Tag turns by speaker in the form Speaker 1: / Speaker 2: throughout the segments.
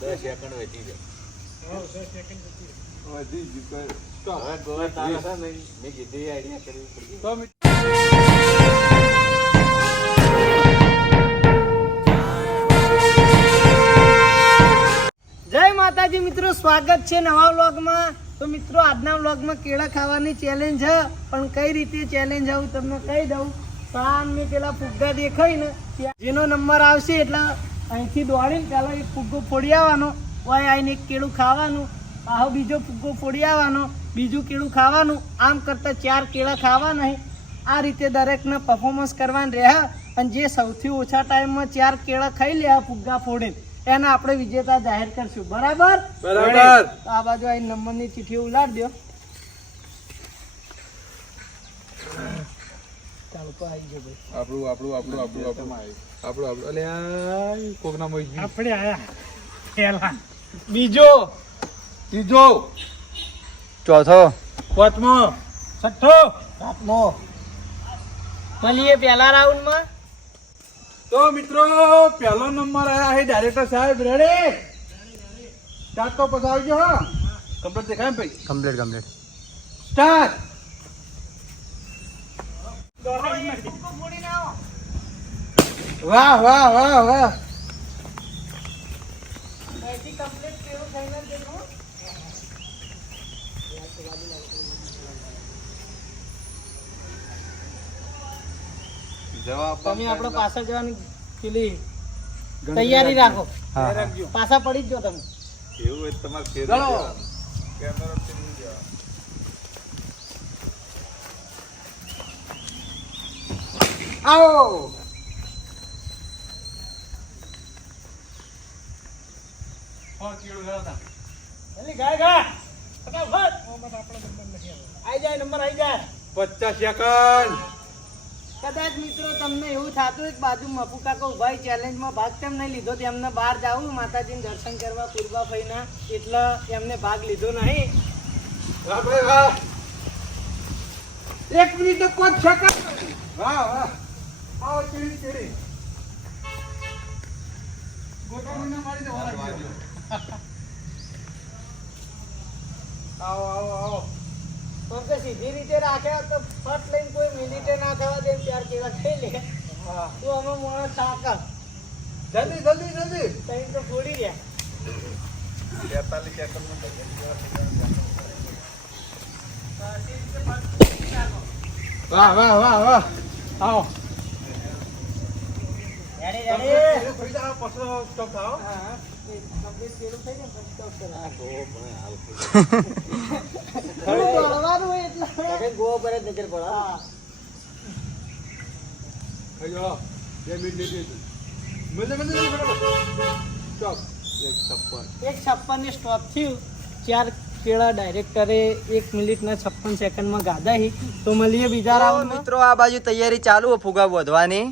Speaker 1: દસ સેકન્ડ વધી જાય
Speaker 2: વધી ગયું
Speaker 1: મેં કીધી આઈડિયા
Speaker 3: માતાજી મિત્રો સ્વાગત છે નવા વ્લોગમાં. તો મિત્રો આજના વ્લોગમાં કેળા ખાવાની ચેલેન્જ છે. પણ કઈ રીતે ચેલેન્જ આવું તમને કહી દઉં. સામે પેલા ફુગ્ગા દેખાય ને જેનો નંબર આવશે એટલે અહીંથી દોડીને પહેલો એક ફુગ્ગો ફોડી આવવાનો. હોય આવીને એક કેળું ખાવાનું. આહો બીજો ફુગ્ગો ફોડી આવવાનો. બીજું કેળું ખાવાનું. આમ કરતાં ચાર કેળા ખાવાના નહીં આ રીતે દરેકને પરફોર્મન્સ કરવાનું રહે. અને જે સૌથી ઓછા ટાઈમમાં ચાર કેળા ખાઈ લે ફુગ્ગા ફોડીને એને આપણે વિજેતા જાહેર કરશું. બરાબર?
Speaker 2: બરાબર.
Speaker 3: આ બાજુ આ નંબરની ચિઠ્ઠી ઉલાડ દો ચાલો આવી ગયો ભાઈ.
Speaker 2: આપણું આપણું આપણું આપણું આપણું. આપણું આપણું. અલે આ કોકના મોઈ
Speaker 3: આપણે આયા. પહેલા. બીજો.
Speaker 2: ત્રીજો.
Speaker 4: ચોથો.
Speaker 2: પાંચમો.
Speaker 3: છઠ્ઠો. સાતમો. મળીએ પહેલા રાઉન્ડમાં?
Speaker 2: તો મિત્રો પહેલો નંબર આયા છે ડાયરેક્ટર સાહેબ. રેડી સ્ટાર્ટ તો પછી આવજો હા. કમ્પ્લીટ દેખાય ભાઈ?
Speaker 4: કમ્પ્લીટ કમ્પ્લીટ
Speaker 2: સ્ટાર્ટ વાહ વાહ વાહ વાહ.
Speaker 3: તમે આપણે પાછા જવાની પેલી તૈયારી રાખો. પાછા પડી જ જો તમે.
Speaker 1: એવું તમારે કેમેરો
Speaker 2: આવો.
Speaker 3: જલ્દી ગાય ગા ફટાફટ. આઈ જાય નંબર આવી જાય.
Speaker 2: પચાસ સેકન્ડ.
Speaker 3: કદાચ મિત્રો તમને એવું થતું હોય કે બાજુ મફુ કાકા ઊભા ચેલેન્જમાં ભાગ કેમ નહીં લીધો તેમને બહાર જાવું માતાજીને દર્શન કરવા પૂર્વા ફઈના એટલે એમને ભાગ લીધો નહીં.
Speaker 2: વાહ ભાઈ વાહ. એક મિનિટ પાંચ સેકન્ડ વાહ વાહ. આવો ચીડી ચીડી. ગોઠવણીને મારી દે વાળા ગયો. આવો આવો આવો.
Speaker 3: પણ કે સીધી રીતે રાખ્યા તો ફટ લઈને કોઈ મિનિટે ના થવા દે ત્યાર કેવા થઈ લે.
Speaker 2: તું
Speaker 3: તો અમે મોણો સાકર
Speaker 2: જલ્દી જલ્દી જલ્દી.
Speaker 3: તઈ તો ફોડી રહ્યા.
Speaker 1: બેતાલીસ
Speaker 2: વાહ વાહ વાહ વાહ. આવો.
Speaker 3: રેડી રેડી
Speaker 2: પછી stop થાઓ.
Speaker 3: હા.
Speaker 2: એક છપ્પન
Speaker 3: ડાયરેક્ટરે એક મિનિટના છપ્પન સેકન્ડમાં ગાધા તો મળીએ બીજા
Speaker 4: મિત્રો, આ બાજુ તૈયારી ચાલુ, ફુગા વધવાની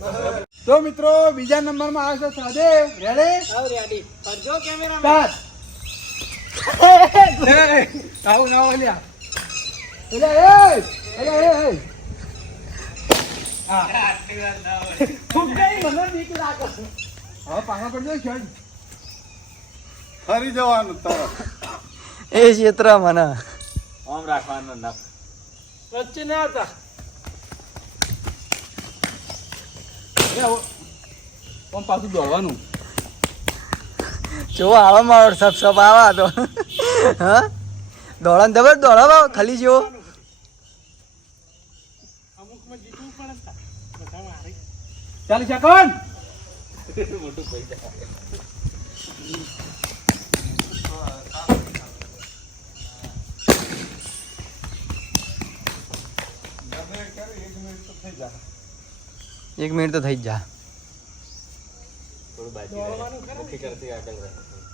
Speaker 2: તો મિત્રો બીજા નંબરમાં આવે છે સહદેવ રેડી
Speaker 3: કરજો કેમેરા
Speaker 2: સ્ટાર્ટ આવું ના ઓલ્યા એ એ
Speaker 3: મને બીક લાગે
Speaker 2: હવે પાછા પડજો છે ફરી જવાનું તો
Speaker 4: એ ક્ષેત્ર મને.
Speaker 1: આમ રાખવાનું નખ
Speaker 3: વચ્ચે ના હતા.
Speaker 2: આમ પાછું દોડવાનું?
Speaker 4: જો આવા મારો સબ સબ આવા તો. હા? દોડન દબર દોડાવા ખાલી જેવો
Speaker 3: ચાલી જીતવું પડે ને તા. બધા મારી.
Speaker 2: ચાલીસ સેકન્ડ
Speaker 1: મોટું પૈસા
Speaker 4: એક મિનિટ તો થઈ જ જા.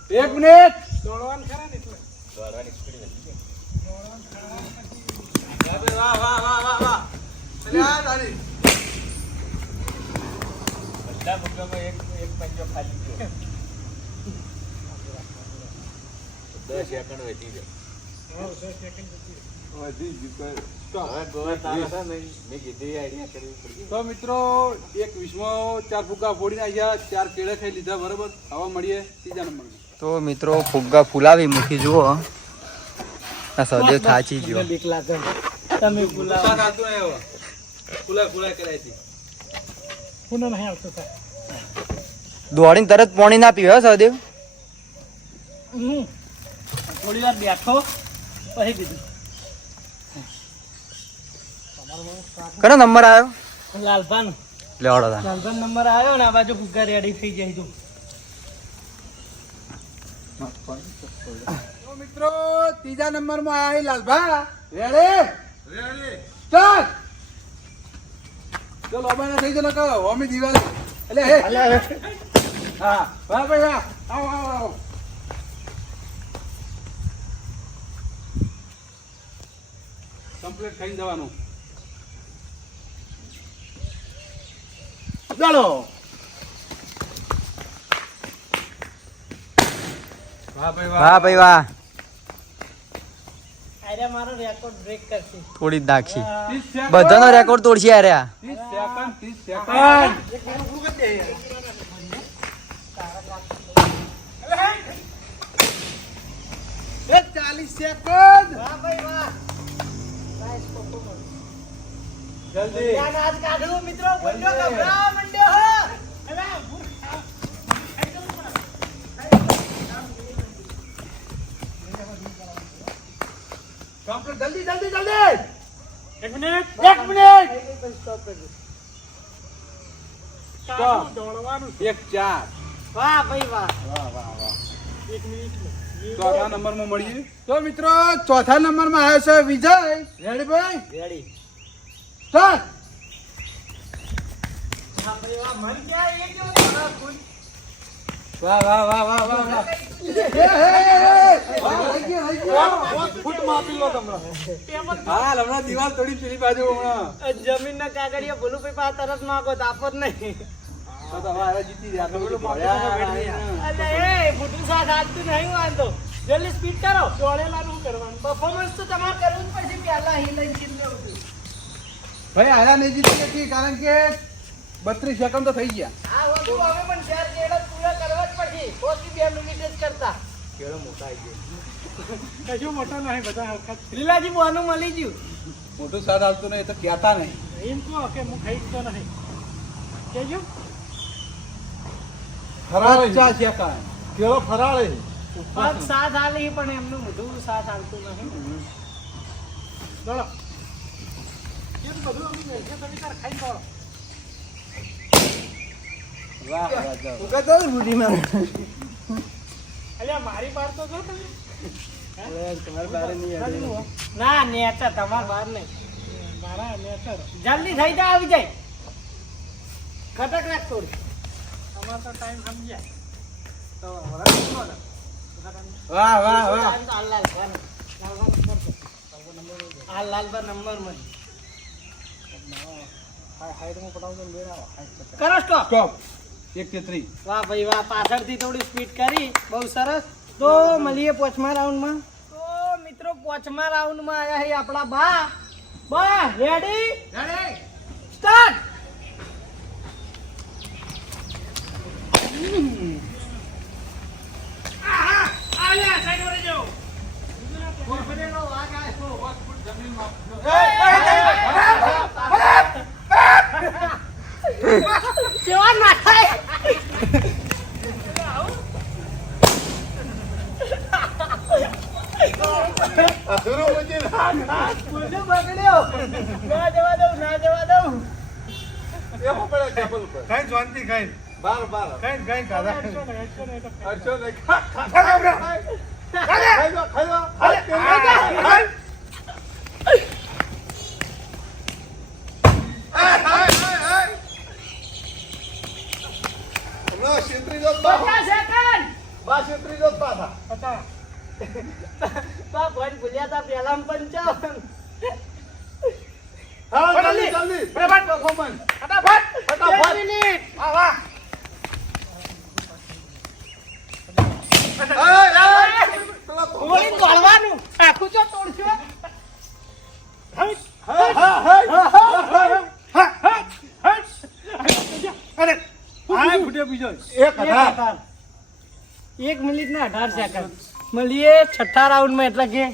Speaker 2: એક મિનિટ.
Speaker 3: દોડવાનું ખરા ને એટલે?
Speaker 1: દોડવાની સ્પીડ
Speaker 2: વાહ વાહ વાહ વાહ વાહ. અલ્યા તારી.
Speaker 1: બધા મુદ્દામાં એક એક પંજો ખાલી ગયો. દસ સેકન્ડ વધી જાય
Speaker 3: હા, દસ સેકન્ડ જતી રહી.
Speaker 2: વધી ગયું તો મિત્રો એક વીસમાં ચાર ફુગ્ગા ફોડીને આવ્યા ચાર કેળે ખાઈ લીધા બરોબર? હવા મળીએ ત્રીજા નંબર
Speaker 4: તો મિત્રો ફુગ્ગા ફુલાવી મૂકી જુઓ. આ સદેવ થાચી ગયો.
Speaker 3: તમે
Speaker 2: કરાય
Speaker 3: નહીં આવતો
Speaker 4: દોડીને તરત પાણી ના પીવે હો સદેવ
Speaker 3: થોડી વાર બેઠો પછી કીધું
Speaker 4: કનો નંબર આવ્યો?
Speaker 3: લાલભાન.
Speaker 4: લેવાડો તા.
Speaker 3: લાલભાન નંબર આવ્યો ને આ બાજુ ફુગ્ગા રેડી થઈ જાય તું.
Speaker 2: મિત્રો ત્રીજા નંબરમાં આવી લાલભા. રેડી રેડી સ્ટાર્ટ ચલો અબાના થઈ જલો કહો હોમી દિવાલ એટલે હે. હા વાહ ભાઈ વાહ. આવો આવો આવો. કમ્પ્લીટ થઈ જવાનું. ચાલો. વાહ ભાઈ વાહ.
Speaker 4: વાહ ભાઈ વાહ.
Speaker 3: આર્યા મારો રેકોર્ડ બ્રેક કરશે.
Speaker 4: થોડી જ નાખી બધાનો રેકોર્ડ તોડશે અરે આ.
Speaker 2: ચાલીસ સેકન્ડ
Speaker 3: વાહ ભાઈ વાહ. નાઈસ પરફોર્મન્સ
Speaker 2: જલ્દી.
Speaker 3: ધ્યાન આજ મિત્રો. બોલ્યો ગભરાવા માંડ્યો હો.
Speaker 2: કમ્પ્લીટ જલ્દી જલ્દી જલ્દી.
Speaker 3: એક મિનિટ.
Speaker 2: એક મિનિટ.
Speaker 3: સ્ટોપ કરજો
Speaker 2: Stop.
Speaker 3: દોડવાનું
Speaker 2: એક ચાર.
Speaker 3: વાહ ભાઈ વાહ.
Speaker 2: વાહ વાહ વાહ.
Speaker 3: એક મિનિટ
Speaker 2: ચોથા નંબરમાં મળીએ. તો મિત્રો ચોથા નંબરમાં આવ્યો છે વિજય. રેડી ભાઈ?
Speaker 3: રેડી વાહ
Speaker 2: વાહ વાહ વાહ વાહ વાહ. હા હમણાં દિવાલ પેલી બાજુ હમણાં.
Speaker 3: જમીન ના કાગળિયા ભૂલું ભાઈ પાસે તરત માગો તો નહીં.
Speaker 2: તો તો હવે જીતી રહ્યા તો પેલું.
Speaker 3: એ ફૂટું સાથ આજતું નહીં વાંધો. જલ્દી સ્પીડ કરો. દોડેલાનું કરવાનું? પરફોર્મન્સ તો તમારે કરવું જ પડશે પહેલા હી લઈને
Speaker 2: ભાઈ આયા નહીં જીતી નથી કારણ કે બત્રીસ એકમ તો થઈ ગયા.
Speaker 3: આ વસ્તુ હવે પણ ચાર કેળા પૂરા કરવા જ પડશે. ઓછી બે મિનિટ જ કરતા. કશું મોટો નહીં બધા હરકત લીલાજી બોનું મળી ગયું.
Speaker 2: મોટું સાદ આવતું નહીં તો કહેતા નહીં.
Speaker 3: એમ કહો કે હું ખાઈ તો નહીં. કેજો
Speaker 2: પચાસ સેકન્ડ કેળો ફરાળે
Speaker 3: સાથ આલી પણ એમનું બધું સાથ હાલતું નહીં દોડો અલ્યા મારી બાર તો જો તમે ના તમાર બાર નહીં મારા નેચર જલ્દી થઈ જાય આવી જાય ખટક રાખ થોડી તો ટાઈમ સમજ્યા તો.
Speaker 2: વાહ વાહ વાહ
Speaker 3: હાલ તો હાલ લાલ ભર. લાલ ભર નંબર છે. હાલ લાલ ભર નંબરમાં કરો સ્ટોપ
Speaker 2: સ્ટોપ એક તેત્રી
Speaker 3: વાહ ભાઈ વાહ પાછળથી થોડી સ્પીડ કરી. બહુ સરસ. તો મળીએ પોચમા રાઉન્ડમાં. તો મિત્રો પોચમા રાઉન્ડમાં આવ્યા છે આપણા બા. બા રેડી રેડી સ્ટાર્ટ દઉં
Speaker 2: બાર બાર. અડસો ને
Speaker 3: પચાસ સેકન્ડ. પચાસ બા ભોજ ભૂલ્યા તા પહેલા પંચાવન
Speaker 2: જલ્દી જલ્દી. ફટાફટ પરફોર્મન્સ
Speaker 3: એક મિનિટ ને અઢાર સેકન્ડ મળીએ છઠ્ઠા રાઉન્ડમાં એટલે કે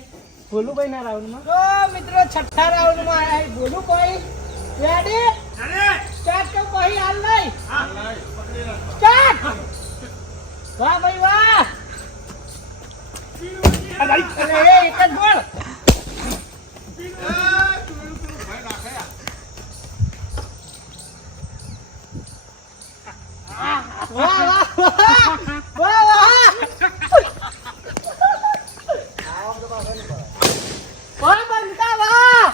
Speaker 3: ભોલુભાઈ ના રાઉન્ડમાં તો મિત્રો છઠ્ઠા રાઉન્ડમાં આયા છે. ભોલુભાઈ રેડી સ્ટાર્ટ તો પછી હાલ નહીં. સ્ટાર્ટ વાહ ભાઈ વાહ! અરે એ એક જ બોલ. વાહ વાહ વાહ વાહ વાહ વાહ બનતા વાહ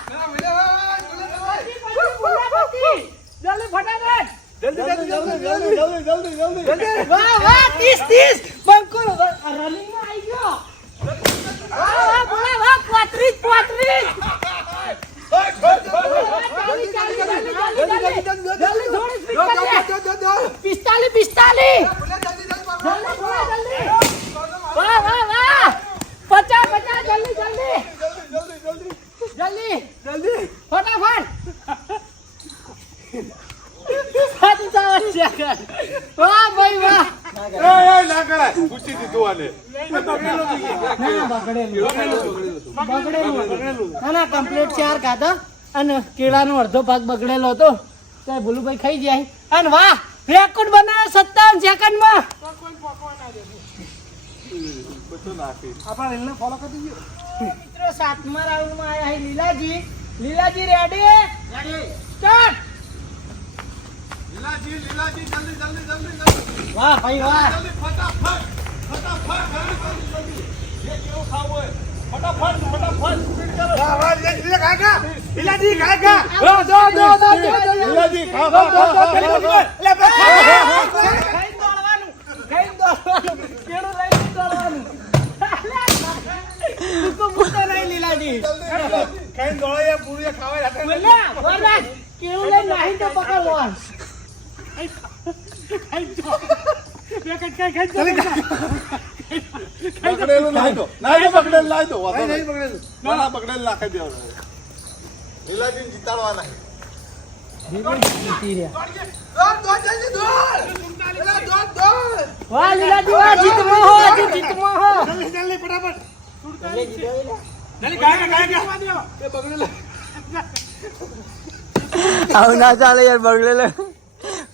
Speaker 3: પછી, પછી, બોલા પછી. જલ્દી ફટાફટ વાહ વાહ ત્રીસ ત્રીસ બંકો રનિંગમાં આવી ગયો વાહ વાહ બોલા વાહ પોત્રીસ પોત્રીસ ચાલી ચાલી ચાલી ચાલી જલ્દી થોડી સ્પીડ કરજે પિસ્તાલીસ પિસ્તાલીસ જલ્દી બોલા જલ્દી વાહ વાહ વાહ પચાસ પચાસ જલ્દી જલ્દી જલ્દી જલ્દી ફટાફટ સત્તાવન સેકન્ડ વાહ ભાઈ વાહ
Speaker 2: ના કરાય દીધું આને
Speaker 3: ના કમ્પ્લીટ ચાર ખાધા અને કેળાનો અડધો ભાગ બગડેલો હતો. તો ભૂલુભાઈ ખાઈ જાય અને વાહ રેકોર્ડ બનાવ્યો સત્તાવન સેકન્ડમાં મિત્રો સાતમા રાઉન્ડમાં આયા છે લીલાજી. લીલાજી રેડી સ્ટાર્ટ
Speaker 2: લીલાજી લીલાજી જલ્દી જલ્દી જલ્દી
Speaker 3: વાહ ભાઈ વાહ.
Speaker 2: જલ્દી ફટાફટ.
Speaker 3: તું
Speaker 2: ખાઈ દોડે પૂરી ખાવા
Speaker 3: વરરાજ કેળું
Speaker 2: પકડેલું લાવી દો. ના પકડેલું લાવી દો. નહીં. પકડેલું. ના નાખી જીતાડવાના.
Speaker 4: આવું ના ચાલે યાર બગડેલો.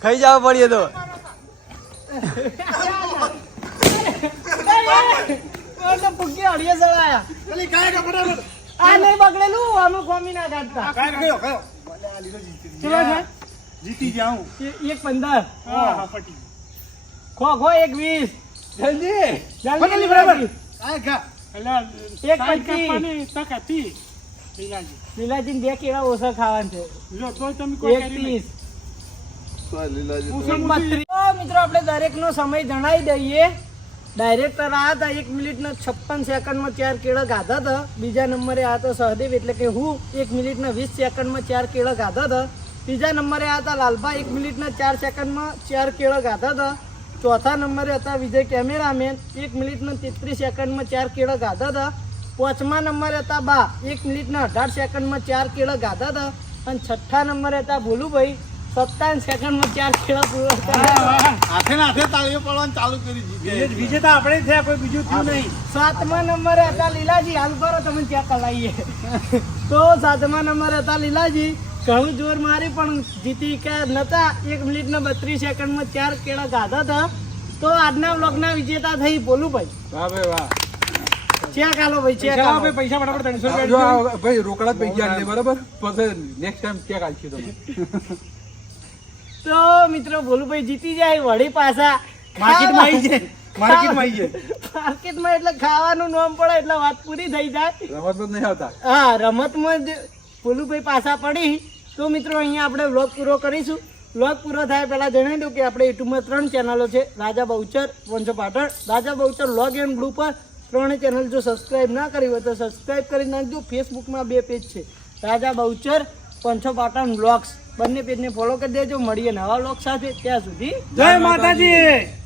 Speaker 4: ખાઈ જવા પડીએ તો.
Speaker 3: ઓય તો ચડાયા
Speaker 2: જલ્દી. કાયા કા
Speaker 3: આ નહીં બગડેલું અમે કોમી ના કાઢતા
Speaker 2: કાયા કયો કયો
Speaker 3: ચલો છે
Speaker 2: જીતી જાઉં
Speaker 3: એક પંદર. ખો ખો એક વીસ
Speaker 2: જલ્દી
Speaker 3: જલ્દી બરાબર એક પચીસ લીલાજી બે કેળા ઓછા ખાવાનું છે. ત્રીસ
Speaker 2: લીલાજી
Speaker 3: એક. મિત્રો, આપણે દરેકનો સમય જણાવી દઈએ. ડાયરેક્ટર આ હતા એક મિનિટના છપ્પન સેકન્ડમાં ચાર કેળા ગાધા હતા. બીજા નંબરે આ તો સહદેવ એટલે કે હું એક મિનિટના વીસ સેકન્ડમાં ચાર કેળા ગાધા હતા. ત્રીજા નંબરે આ હતા લાલભા એક મિનિટના ચાર સેકન્ડમાં ચાર કેળા ગાધા હતા. ચોથા નંબરે હતા વિજય કેમેરામેન એક મિનિટના તેત્રીસ સેકન્ડમાં ચાર કેળા ગાધા હતા. પાંચમા નંબરે હતા બા એક મિનિટના અઢાર સેકન્ડમાં ચાર કેળા ગાધા હતા. અને છઠ્ઠા નંબરે હતા ભોલુભાઈ સત્તાવન સેકન્ડમાં ચાર કેળા પૂરા કર્યા
Speaker 2: હાથે હાથે તાળીઓ પડવાનું ચાલુ કરી દીધી. વિજેતા આપણે થયા કોઈ બીજું થયું નહીં.
Speaker 3: સાતમા નંબરે હતા લીલાજી. હાલ કરો તમે ત્યાં કલાઈએ. તો સાતમા નંબરે હતા લીલાજી. ઘણું જોર મારી પણ જીતી કે નતા. એક મિનિટના બત્રીસ સેકન્ડમાં ચાર કેળા ગાધા હતા. તો આજના બ્લોગના વિજેતા થઈ બોલું
Speaker 2: વાહ ભાઈ વાહ.
Speaker 3: ચેક આલો ભાઈ ચેક આલો.
Speaker 2: પૈસા ફટાફટ
Speaker 5: ભાઈ રોકડા પૈસા બરાબર? પછી નેક્સ્ટ ટાઈમ ચેક આલશું તમે.
Speaker 3: તો મિત્રો ભોલુભાઈ જીતી જાય વળી પાછા
Speaker 2: માર્કેટમાં આવી જાય માર્કેટમાં આવી જાય.
Speaker 3: માર્કેટમાં એટલે ખાવાનું નોમ પડે એટલે વાત પૂરી થઈ જાય.
Speaker 5: રમત નહીં આવતા.
Speaker 3: હા રમતમાં જ ભોલુભાઈ પાછા પડી. તો મિત્રો અહીંયા આપણે વ્લોગ પૂરો કરીશું. વ્લોગ પૂરો થાય પહેલાં જણાવી દઉં કે આપણે યુટ્યુબમાં ત્રણ ચેનલો છે. રાજા બહુચર પંચો પાટણ. રાજા બહુચર લોગ એન્ડ ગ્રુપ પર ત્રણે ચેનલ જો સબસ્ક્રાઇબ ના કરી હોય તો સબસ્ક્રાઈબ કરી નાખજો. ફેસબુકમાં બે પેજ છે. રાજા બહુચર પંચો પાટણ વ્લોગ્સ. બંને પેજને ફોલો કરી દેજો. મળીએ નવા લોક સાથે. ત્યાં સુધી
Speaker 2: જય માતાજી.